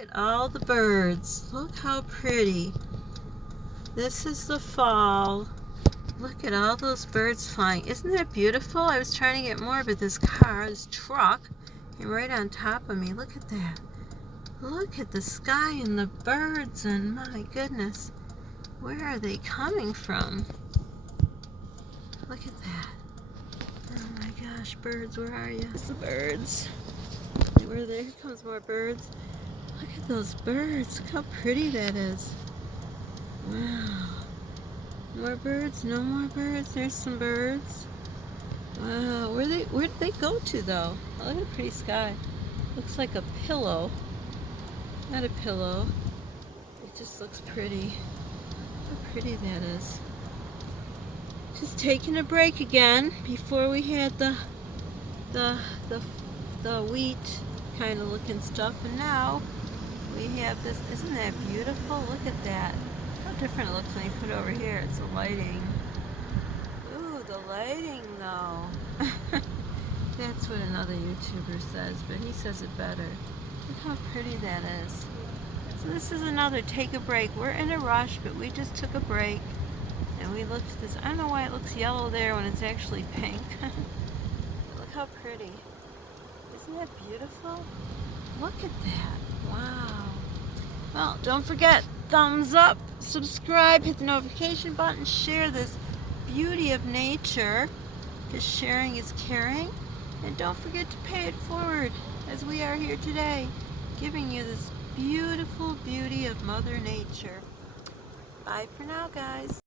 Look at all the birds. Look how pretty. This is the fall. Look at all those birds flying. Isn't that beautiful? I was trying to get more, but this truck, came right on top of me. Look at that. Look at the sky and the birds, and my goodness, where are they coming from? Look at that. Oh my gosh, birds, where are you? It's the birds. Where there? Here comes more birds. Look at those birds. Look how pretty that is. Wow. More birds? No more birds? There's some birds. Wow. Where'd they go to though? Oh, look at the pretty sky. Looks like a pillow. Not a pillow. It just looks pretty. How pretty that is. Just taking a break again. Before we had the wheat kind of looking stuff, and now we have this. Isn't that beautiful? Look at that. How different it looks when you put it over here. It's the lighting. Ooh, the lighting though. That's what another YouTuber says, but he says it better. Look how pretty that is. So this is another take a break. We're in a rush, but we just took a break and we looked at this. I don't know why it looks yellow there when it's actually pink. Look how pretty. Isn't that beautiful? Look at that. Wow. Well, don't forget, thumbs up, subscribe, hit the notification button, share this beauty of nature, because sharing is caring. And don't forget to pay it forward, as we are here today, giving you this beautiful beauty of Mother Nature. Bye for now, guys.